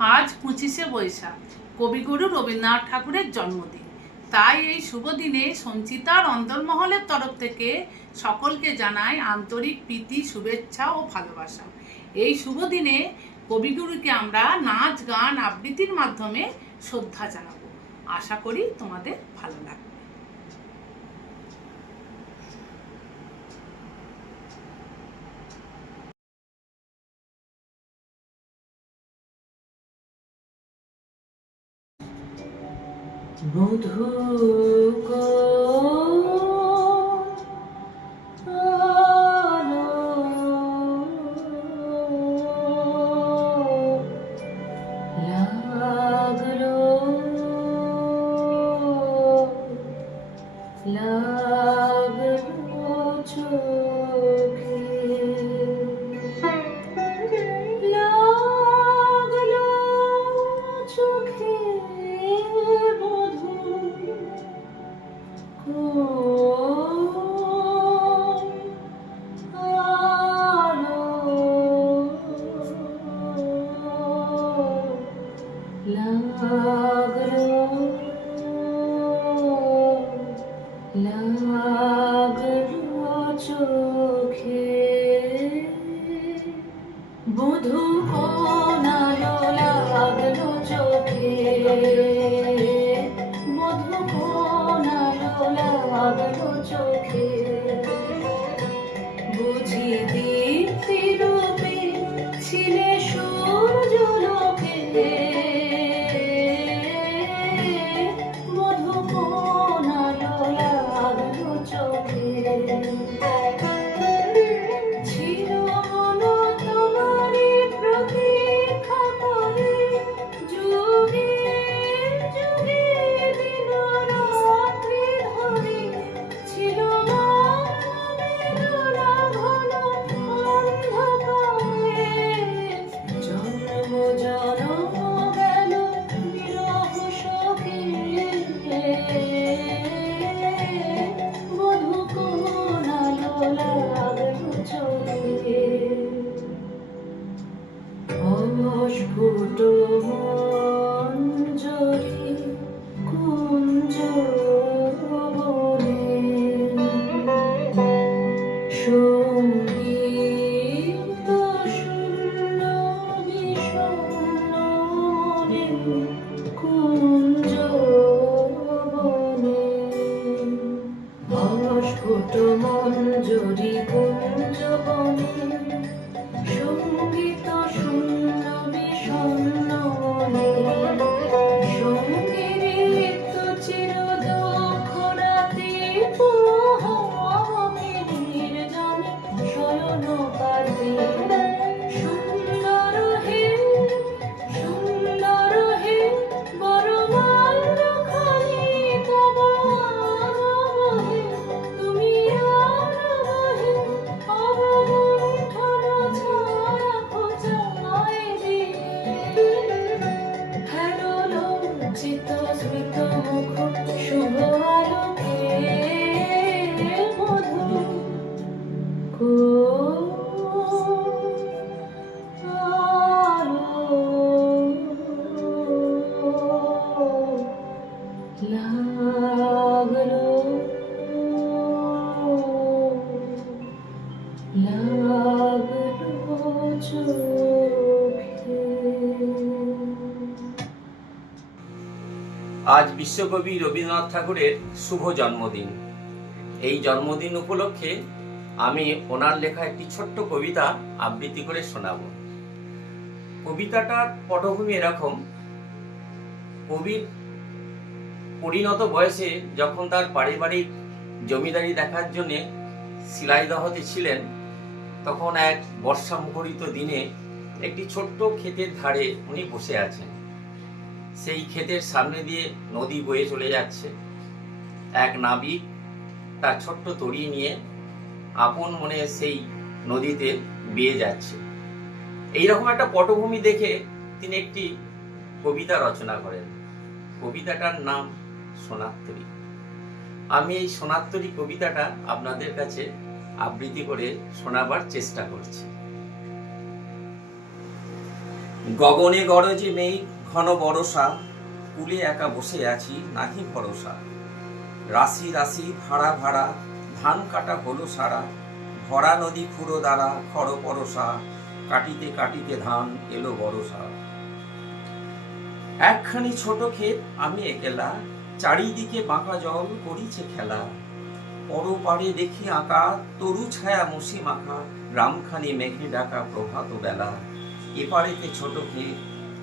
আজ 25শে বৈশাখ, কবিগুরু রবীন্দ্রনাথ ঠাকুরের জন্মদিন। তাই এই শুভ দিনে সঞ্চিতার অন্দরমহলের তরফ থেকে সকলকে জানায় আন্তরিক প্রীতি, শুভেচ্ছা ও ভালোবাসা। এই শুভ দিনে কবিগুরুকে আমরা নাচ, গান, আবৃত্তির মাধ্যমে শ্রদ্ধা জানাবো। আশা করি তোমাদের ভালো লাগবে। মধু বধূ কোন আলো লাগলো চোখে, বধূ কোন আলো লাগলো চোখে, বুঝি দীপ্তি রূপে ছিলে সূর্য লোকে, বধূ কোন আলো লাগলো চোখে। অস্ফুট মঞ্জরি কুঞ্জ বনে, সঙ্গীত শূন্য বিষণ্ণ মনে কুঞ্জ বনে, অস্ফুট মঞ্জরি কুঞ্জ বনে, সঙ্গীত শূন্য বিষণ্ণ মনে, সঙ্গীত চির দুঃখ রাতে পোহামের জানে শয়ন পাতে, সুন্দর হে বড় মাল্য খালি তোমার বহে, তুমি আর বহে অবগুণ্ঠন ছায়া খোঁজায় দিয়ে, হেলো লজ্জিত স্মিত মুখ শুভ আলোকে, মধু আজ বিশ্বকবি রবীন্দ্রনাথ ঠাকুরের শুভ জন্মদিন। এই জন্মদিন উপলক্ষে আমি ওনার লেখা একটি ছোট্ট কবিতা আবৃত্তি করে শোনাব। কবিতাটার পটভূমি এরকম: কবির পরিণত বয়সে যখন তার পারিবারিক জমিদারি দেখার জন্য শিলাইদহতে ছিলেন, তখন এক বর্ষা মুখরিত দিনে একটি ছোট্ট ক্ষেতের ধারে উনি বসে আছেন। সেই ক্ষেতের সামনে দিয়ে নদী বয়ে চলে যাচ্ছে। এক নাবিক তার ছোট্ট তরী নিয়ে আপন মনে সেই নদীতে বেয়ে যাচ্ছে। এইরকম একটা পটভূমি দেখে তিনি একটি কবিতা রচনা করেন। কবিতাটার নাম সোনার-তরী। আমি এই সোনার-তরী কবিতাটা আপনাদের কাছে আবৃত্তি করে শোনাবার চেষ্টা করছি। গগনে গরজে মেঘ ঘন বরষা, কুলে একা বসে আছি নাহি ভরসা। রাশি রাশি ভাড়া ভাড়া ধান কাটা হলো সারা, ভরা নদী খুঁড়ো দ্বারা খড় পরশা, কাটিতে কাটিতে ধান এলো বরষা। একখানি ছোট ক্ষেত আমি একেলা, চারিদিকে বাঁকা জল করিছে খেলা। পরপারে দেখি আঁকা তরু ছায়া মসি মাখা, গ্রামখানি মেঘে ডাকা প্রভাত বেলা। এপারেতে ছোট ক্ষেত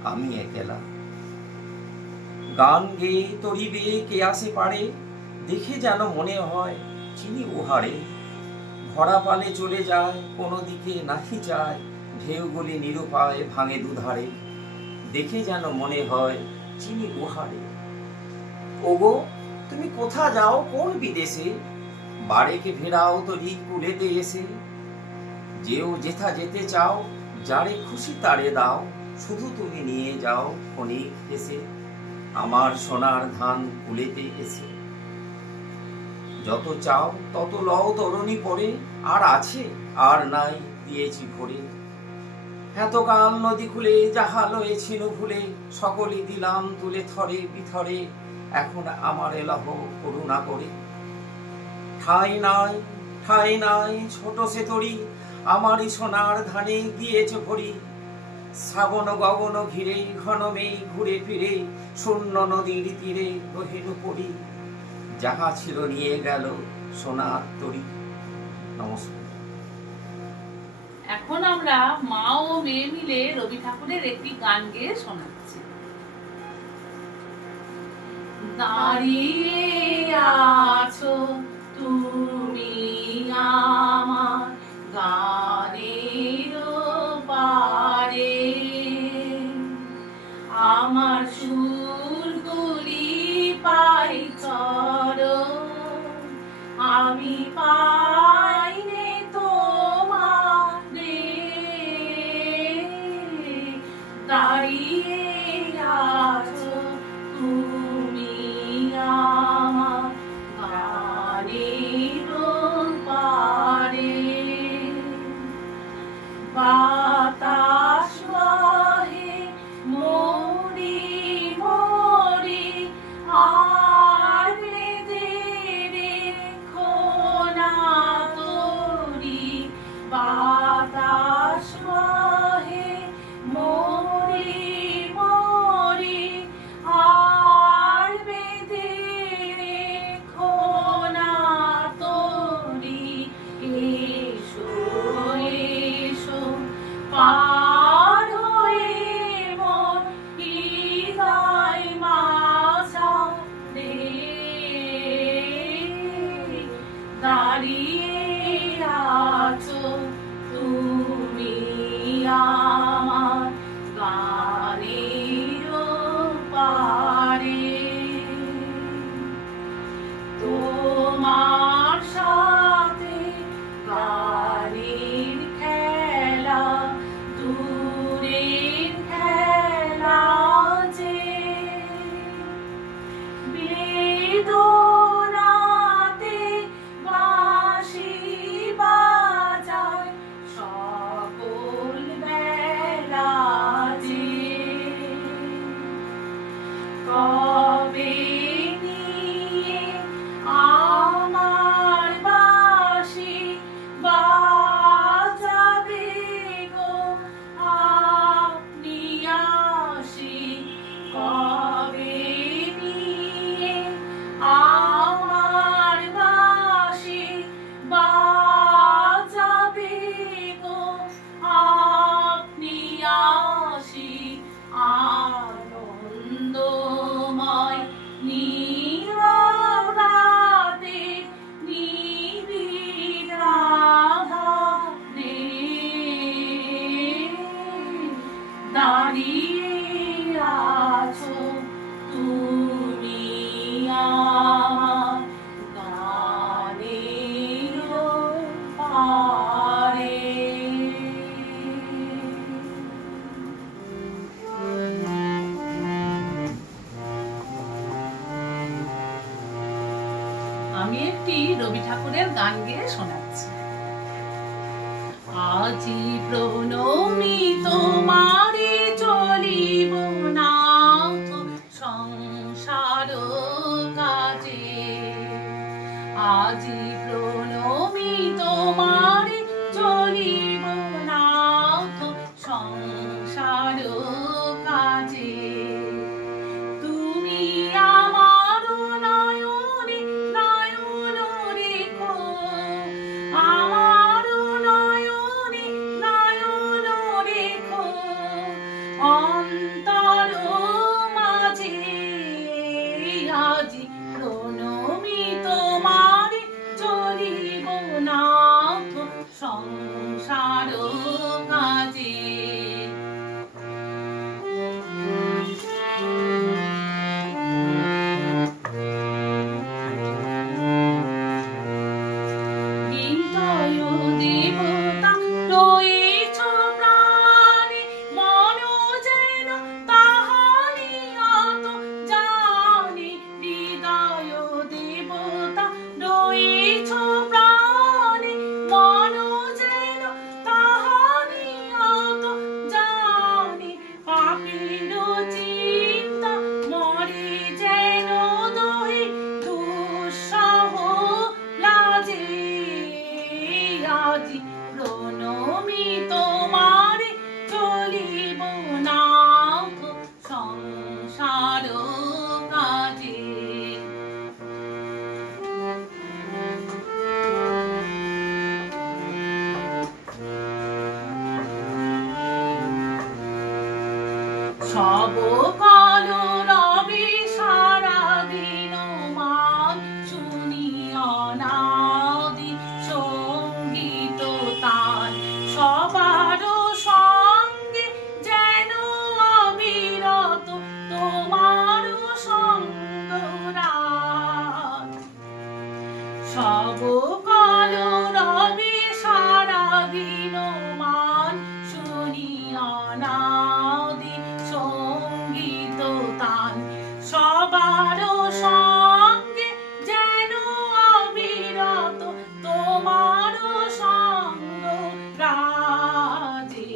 আমি একেলা। গান গেয়ে তরিবে কে আসে পারে, দেখে যেন মনে হয় চিনি উহারে। ভরা পালে চলে যায় কোনো দিকে নাহি যায়, ঢেউগুলি নিরুপায় ভাঙে দুধারে। দেখে যেন মনে হয় চিনি উহারে। ওগো তুমি কোথা যাও কোন বিদেশে, বাড়িকে ফেরাও তরি কুলেতে এসে। যেও যেথা যেতে চাও, যারে খুশি তারে দাও, শুধু তুমি নিয়ে যাও ক্ষণিক হেসে আমার সোনার ধান কুলেতে এসে। যত চাও তত লও তরণী পরে, আর আছে আর নাই দিয়েছি ভরে। এতকাল নদী খুলে যাহা লয়েছিল ভুলে, সকলই দিলাম তুলে থরে বিথরে। এখন আমার এলাহ করুণা করে। ঠাই নাই ঠাই নাই ছোট সে তরি, আমারই সোনার ধানে গিয়েছে ভরি। শ্রাবণ গগন ঘিরে ঘন মেঘ ঘুরে ফিরে, শূন্য নদীর তীরে রহিল পড়ি। যাহা ছিল নিয়ে গেল সোনার তরি। নমস্কার। এখন আমরা মা ও মেয়ে মিলে রবি ঠাকুরের একটি গান গেয়ে শোনাচ্ছি। দাঁড়িয়ে আছো তুমি আমার গানের পারে, আমার সুরগুলি পাই চরণ, আমি পাইনে তোমারে। দাঁড়িয়ে আছো তুমি আমার গানের পারে, বাতাস বহে মরি মরি, আর বেঁধে রেখো না তরি। বাতাস বহে মরি মরি, আর বেঁধে রেখো না তরি। এসো এসো পার হয়ে মোর হৃদয় মাঝারে। দাঁড়িয়ে আছো তুমি আমার গানের পারে, তোমার সাথে গানের খেলা দূরের খেলা যে। বেদনাতে বাঁশি বাজায় সকল বেলা যে। কবে নিয়ে আমার বাঁশি বাজাবে গো আপনি আসি। কবে নিয়ে আমার বাঁশি বাজাবে গো আপনি আসি। আনন্দময় নীরব রাতে নিবিড় আধারে, দাঁড়িয়ে আছো তুমি আমার গানের পারে। আমি একটি রবি ঠাকুরের গান গেয়ে শোনাচ্ছি। আজি প্রণমি তোমারে চলিব না তো সংসার কাজে। আজি প্রণমি তোমারে চলিব না তো সংসার কাজে। তুমি আমার নয়নে নয়ন রেখো, আমার নয়নে নয়ন রেখো, অন্তর মাঝে আজি প্রণমি তোমারে চলিব না তো সংসার কাজে। বিদয় দেবতা রয়েছ প্রাণে, মন যেন তাহারি অত জানে। হৃদয় দেবতা রয়েছ প্রাণে, মন যেন তাহারি অত জানে। পাপের চিন্তা মরে যেন দহে, দুঃসহ লাজে। আজি প্রণমি তোমারে চলিব না তো সংসার কাজে। সব কাল রবি সারা দিন মান, শুনি অনাদি সঙ্গীত তান। সবার সঙ্গে যেন অবিরত তোমার সঙ্গ রাত। সব কাল রবি সারা দিন মান, শুনি অনাদি সঙ্গীত তান। সবার সঙ্গে যেন অবিরত তোমার সঙ্গ রাজে।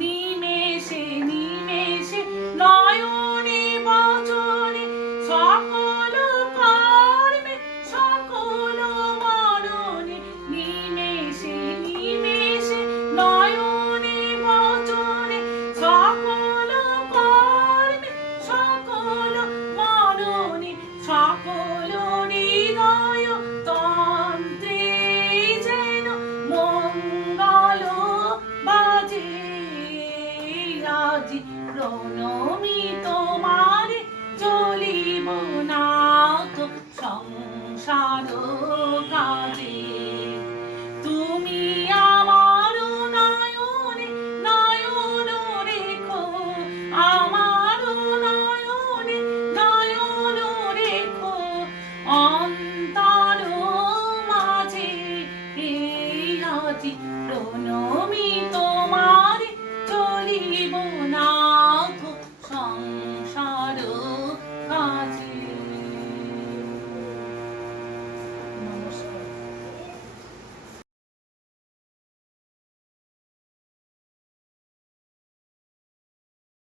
নিমেষে নিমেষে নয়নে বচনে, সকল কর্মে সকল মননে। নিমেষে নিমেষে নয়নে বচনে, সকল কর্মে সকল মননে। সকল হৃদয় তন্ত্রে যেন মঙ্গল বাজে। আজি প্রণমি তোমারে চলিব না তো সংসার কাজে।